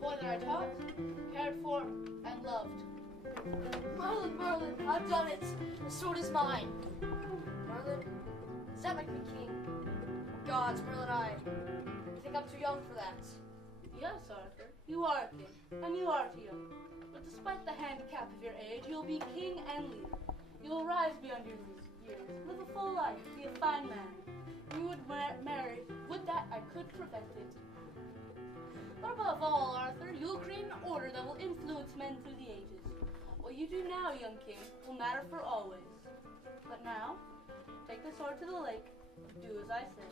Boy that I taught, cared for, and loved. Merlin, Merlin, I've done it. The sword is mine. Merlin, does that make me king? Gods, Merlin, I think I'm too young for that. Yes, Arthur, you are a king, and you are too young. But despite the handicap of your age, you'll be king and leader. You will rise beyond your years, live a full life, be a fine man. You would marry, would that I could prevent it. But above all, Arthur, you will create an order that will influence men through the ages. What you do now, young king, will matter for always. But now, take the sword to the lake, do as I say.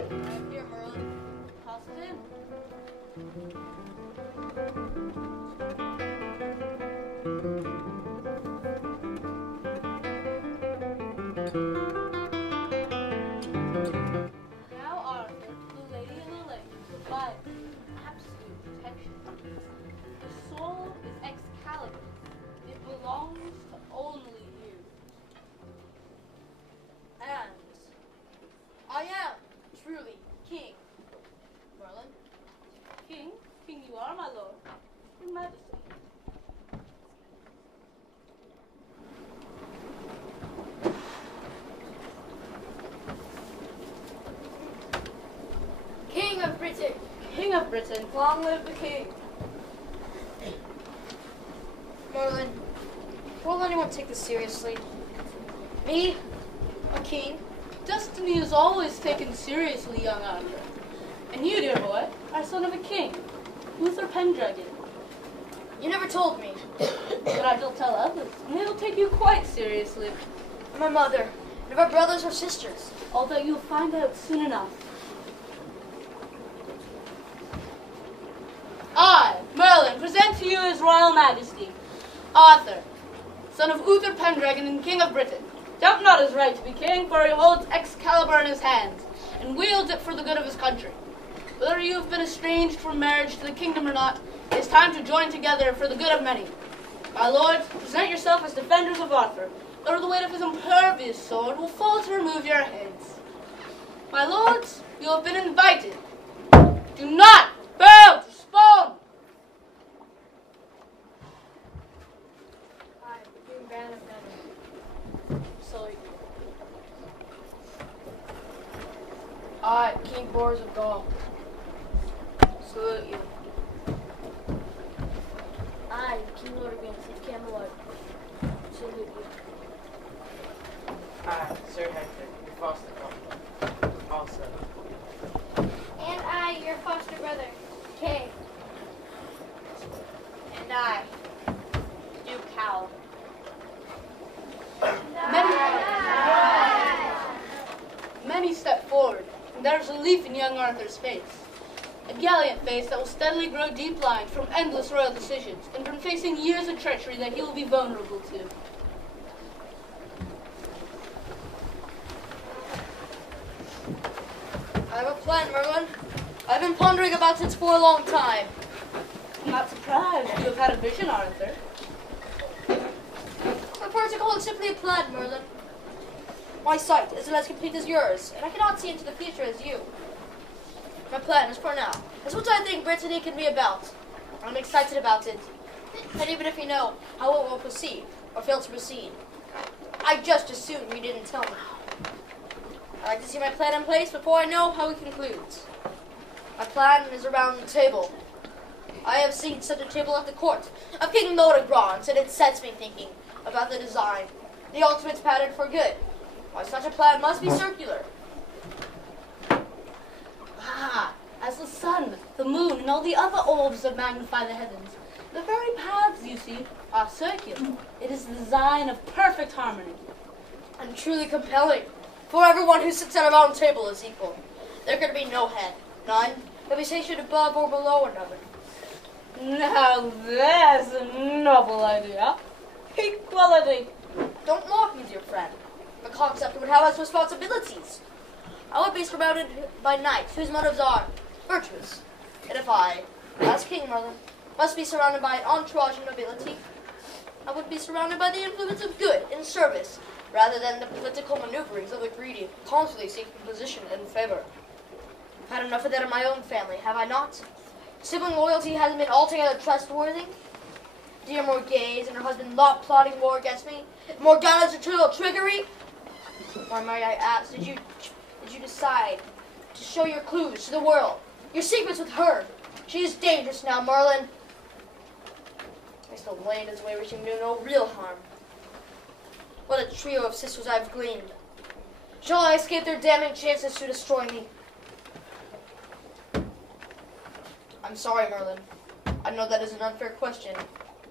I'm here, Merlin. Toss it in. Now, Arthur, the lady in the lake, provides absolute protection. The soul is Excalibur. It belongs to only you. And I am truly king. Merlin, King, king you are, my lord, your majesty. King of Britain, King of Britain, long live the king. Merlin, will anyone take this seriously? Me, a king? Destiny is always taken seriously, young Arthur. And you, dear boy, are son of a king, Uther Pendragon. You never told me. But I shall tell others, and they will take you quite seriously. And my mother, and of our brothers or sisters. Although you'll find out soon enough. I, Merlin, present to you his royal majesty, Arthur, son of Uther Pendragon and king of Britain. Doubt not his right to be king, for he holds Excalibur in his hands, and wields it for the good of his country. Whether you have been estranged from marriage to the kingdom or not, it is time to join together for the good of many. My lords, present yourself as defenders of Arthur, or the weight of his impervious sword will fall to remove your heads. My lords, you have been invited. Do not fail to respond. I, King Ban of Heaven. So I, King Bors of Gaul. salute you. I, King Lorgans of Camelot. Salute you. I, Sir Hector, your foster father, also. And I, your foster brother, Kay. And I, Duke Hal. Many step forward, and there is relief in young Arthur's face. A gallant face that will steadily grow deep-lined from endless royal decisions, and from facing years of treachery that he will be vulnerable to. I have a plan, Merlin. I've been pondering about it for a long time. I'm not surprised you have had a vision, Arthur. I prefer to call it simply a plan, Merlin. My sight isn't as complete as yours, and I cannot see into the future as you. My plan is for now. It's what I think Brittany can be about. I'm excited about it. And even if you know how it will proceed, or fail to proceed, I just assume you didn't tell me. I like to see my plan in place before I know how it concludes. My plan is around the table. I have seen such a table at the court of King Nordegron's, and it sets me thinking about the design, the ultimate pattern for good. Why, such a plan must be circular. Ah, as the sun, the moon, and all the other orbs that magnify the heavens, the very paths you see are circular. It is the design of perfect harmony. And truly compelling, for everyone who sits at a round table is equal. There could be no head, none, to be stationed above or below another. Now there's a noble idea. Equality. Don't mock me, dear friend. The concept would have its responsibilities. I would be surrounded by knights whose motives are virtuous. And if I, as King Merlin, must be surrounded by an entourage of nobility, I would be surrounded by the influence of good and service, rather than the political maneuverings of the greedy, constantly seeking position and favor. I've had enough of that in my own family, have I not? Sibling loyalty hasn't been altogether trustworthy. Dear Morgaze and her husband not plotting war against me. Morgana's eternal trickery. Or may I ask, did you decide to show your clues to the world? Your secrets with her. She is dangerous now, Merlin. I still lay in his way, wishing to do no real harm. What a trio of sisters I've gleaned. Shall I escape their damning chances to destroy me? I'm sorry, Merlin. I know that is an unfair question,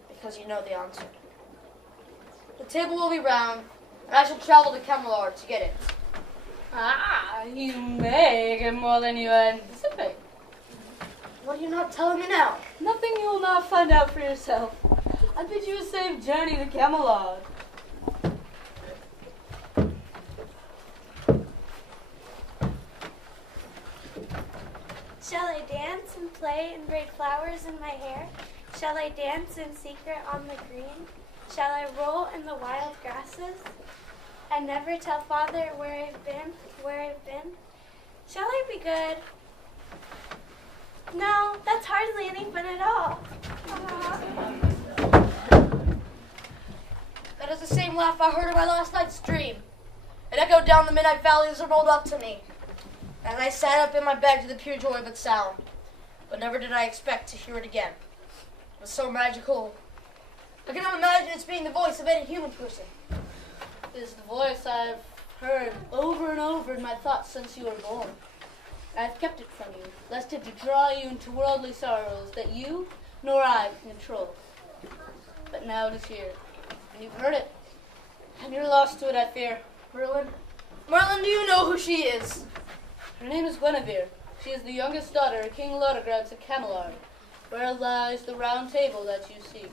because you know the answer. The table will be round, and I shall travel to Camelot to get it. Ah, you may get more than you anticipate. What are you not telling me now? Nothing you will not find out for yourself. I bid you a safe journey to Camelot. Shall I dance and play and braid flowers in my hair? Shall I dance in secret on the green? Shall I roll in the wild grasses? And never tell father where I've been? Shall I be good? No, that's hardly any fun at all. That is the same laugh I heard in my last night's dream. It echoed down the midnight valleys and rolled up to me. And I sat up in my bed to the pure joy of its sound. But never did I expect to hear it again. It was so magical. I cannot imagine its being the voice of any human person. It is the voice I've heard over and over in my thoughts since you were born. I've kept it from you, lest it draw you into worldly sorrows that you nor I can control. But now it is here, and you've heard it, and you're lost to it, I fear. Merlin, do you know who she is? Her name is Guinevere. She is the youngest daughter of King Leodegrance of Camelot, where lies the round table that you seek.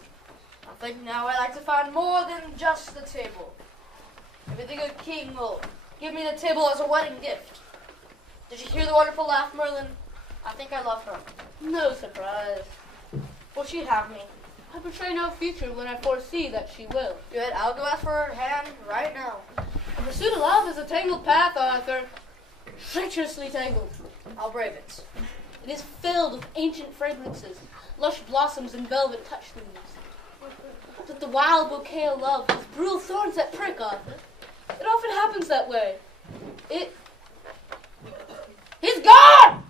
I think now I'd like to find more than just the table. Maybe the good king will give me the table as a wedding gift. Did you hear the wonderful laugh, Merlin? I think I love her. No surprise. Will she have me? I betray no future when I foresee that she will. Good, I'll go ask for her hand right now. The pursuit of love is a tangled path, Arthur. Treacherously tangled. I'll brave it. It is filled with ancient fragrances, lush blossoms and velvet touch leaves. But the wild bouquet of love has brutal thorns that prick, Arthur. It often happens that way. He's gone!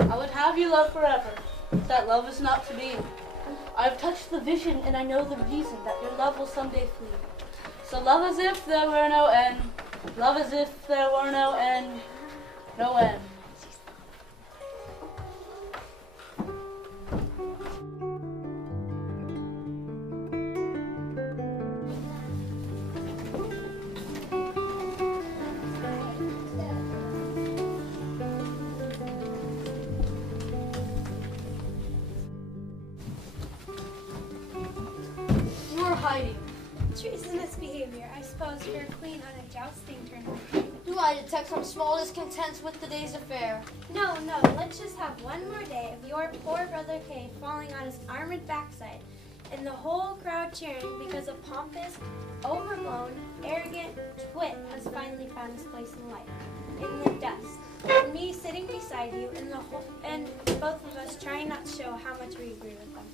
I would have you love forever. That love is not to be. I have touched the vision, and I know the reason that your love will someday flee. So love as if there were no end. Love as if there were no end. No end. Hiding. Treasonous behavior, I suppose, for a queen on a jousting tournament. Do I detect some small discontent with today's affair? No, let's just have one more day of your poor brother Kay falling on his armored backside, and the whole crowd cheering because a pompous, overblown, arrogant twit has finally found his place in life, in the dust. And me sitting beside you, and both of us trying not to show how much we agree with them.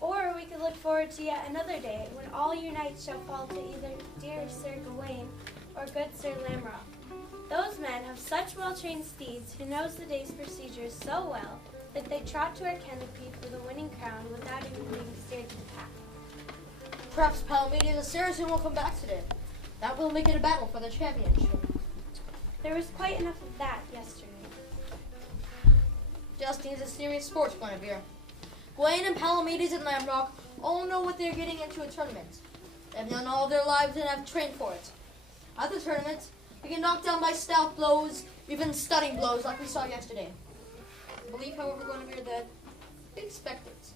Or we could look forward to yet another day when all your knights shall fall to either dear Sir Gawain or good Sir Lamorak. Those men have such well-trained steeds who knows the day's procedures so well that they trot to our canopy for the winning crown without even being steered to the pack. Perhaps Palamedes and Saracen will come back today. That will make it a battle for the championship. There was quite enough of that yesterday. Jousting is a serious sport, Guinevere. Gawain and Palamedes and Lamorak all know what they're getting into a tournament. They've known all their lives and have trained for it. At the tournament, we get knocked down by stout blows, even stunning blows like we saw yesterday. I believe, however, going to be that we expect it.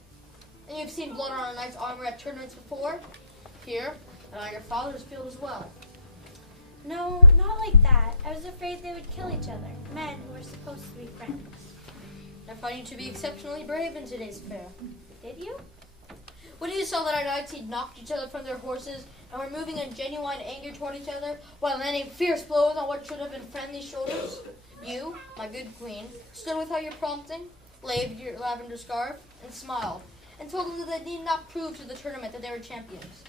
And you've seen blood on a knight's armor at tournaments before, here, and on your father's field as well. No, not like that. I was afraid they would kill each other, men who were supposed to be friends. I find you to be exceptionally brave in today's affair. Did you? When you saw that our knights had knocked each other from their horses and were moving in genuine anger toward each other while landing fierce blows on what should have been friendly shoulders, you, my good queen, stood without your prompting, waved your lavender scarf, and smiled, and told them that they need not prove to the tournament that they were champions.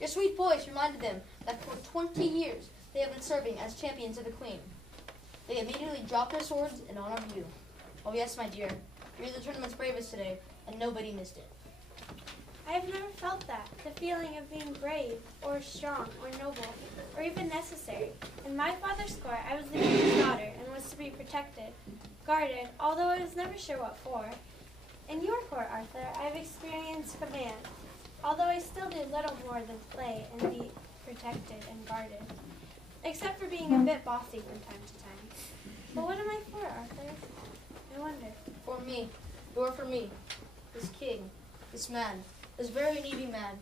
Your sweet voice reminded them that for 20 years they have been serving as champions of the queen. They immediately dropped their swords in honor of you. Oh yes, my dear, you're the tournament's bravest today, and nobody missed it. I have never felt that, the feeling of being brave, or strong, or noble, or even necessary. In my father's court, I was the king's daughter, and was to be protected, guarded, although I was never sure what for. In your court, Arthur, I have experienced command, although I still do little more than play and be protected and guarded, except for being a bit bossy from time to time. But what am I for, Arthur? I wonder. For me, you are for me, this king, this man, this very needy man.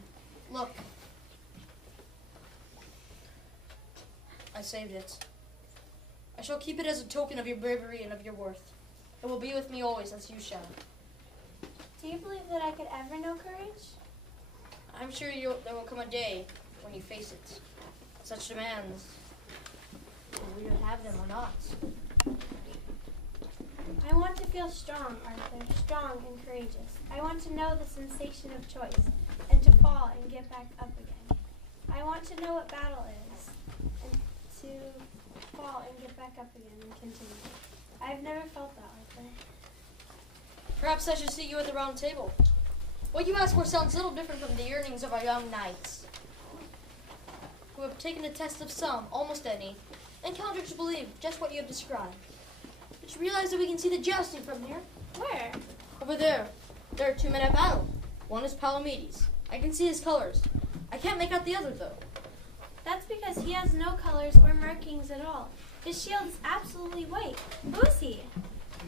Look. I saved it. I shall keep it as a token of your bravery and of your worth. It will be with me always, as you shall. Do you believe that I could ever know courage? I'm sure there will come a day when you face it. Such demands, we would have them or not. I want to feel strong, Arthur, strong and courageous. I want to know the sensation of choice, and to fall and get back up again. I want to know what battle is, and to fall and get back up again and continue. I've never felt that, Arthur. Perhaps I should see you at the round table. What you ask for sounds little different from the yearnings of our young knights, who have taken a test of some, almost any, and countered to believe just what you have described. But you realize that we can see the jousting from here? Where? Over there. There are two men at battle. One is Palomedes. I can see his colors. I can't make out the other, though. That's because he has no colors or markings at all. His shield is absolutely white. Who is he?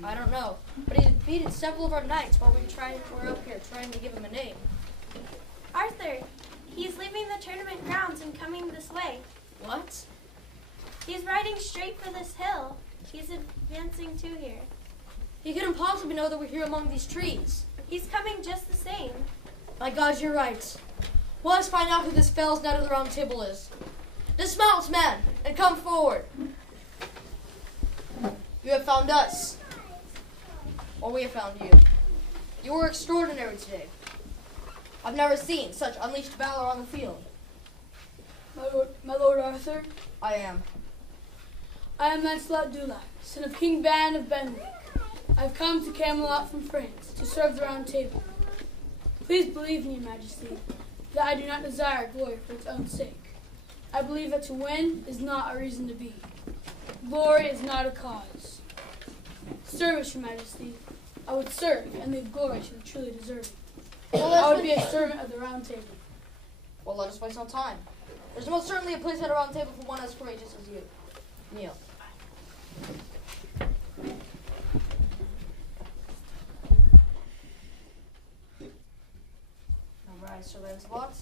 I don't know, but he defeated several of our knights while we're up here trying to give him a name. Arthur, he's leaving the tournament grounds and coming this way. What? He's riding straight for this hill. He's advancing to here. He couldn't possibly know that we're here among these trees. He's coming just the same. My God, you're right. Well, let's find out who this fell's knight of the round table is. Dismount, man, and come forward. You have found us. Or we have found you. You were extraordinary today. I've never seen such unleashed valor on the field. My lord Arthur, I am. I am Lancelot Dulac, son of King Ban of Benwick. I have come to Camelot from France to serve the Round Table. Please believe me, Your Majesty, that I do not desire glory for its own sake. I believe that to win is not a reason to be. Glory is not a cause. Service, Your Majesty. I would serve and leave glory to the truly deserving. I would be a servant of the Round Table. Well, let us waste no time. There's most certainly a place at a round table for one as courageous as you. Kneel. All right, Sir Lancelot.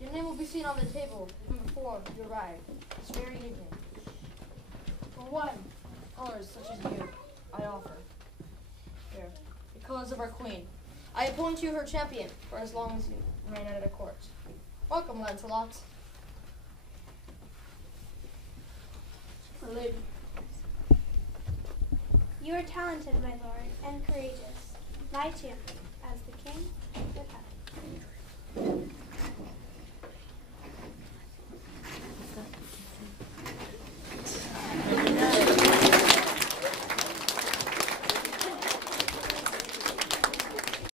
Your name will be seen on the table even before you arrive this very evening. For one, colors such as you, I offer. Here, the colors of our queen. I appoint you her champion for as long as you remain at her court. Welcome, Lancelot. My lady. You are talented, my lord, and courageous. My champion, as the king would have.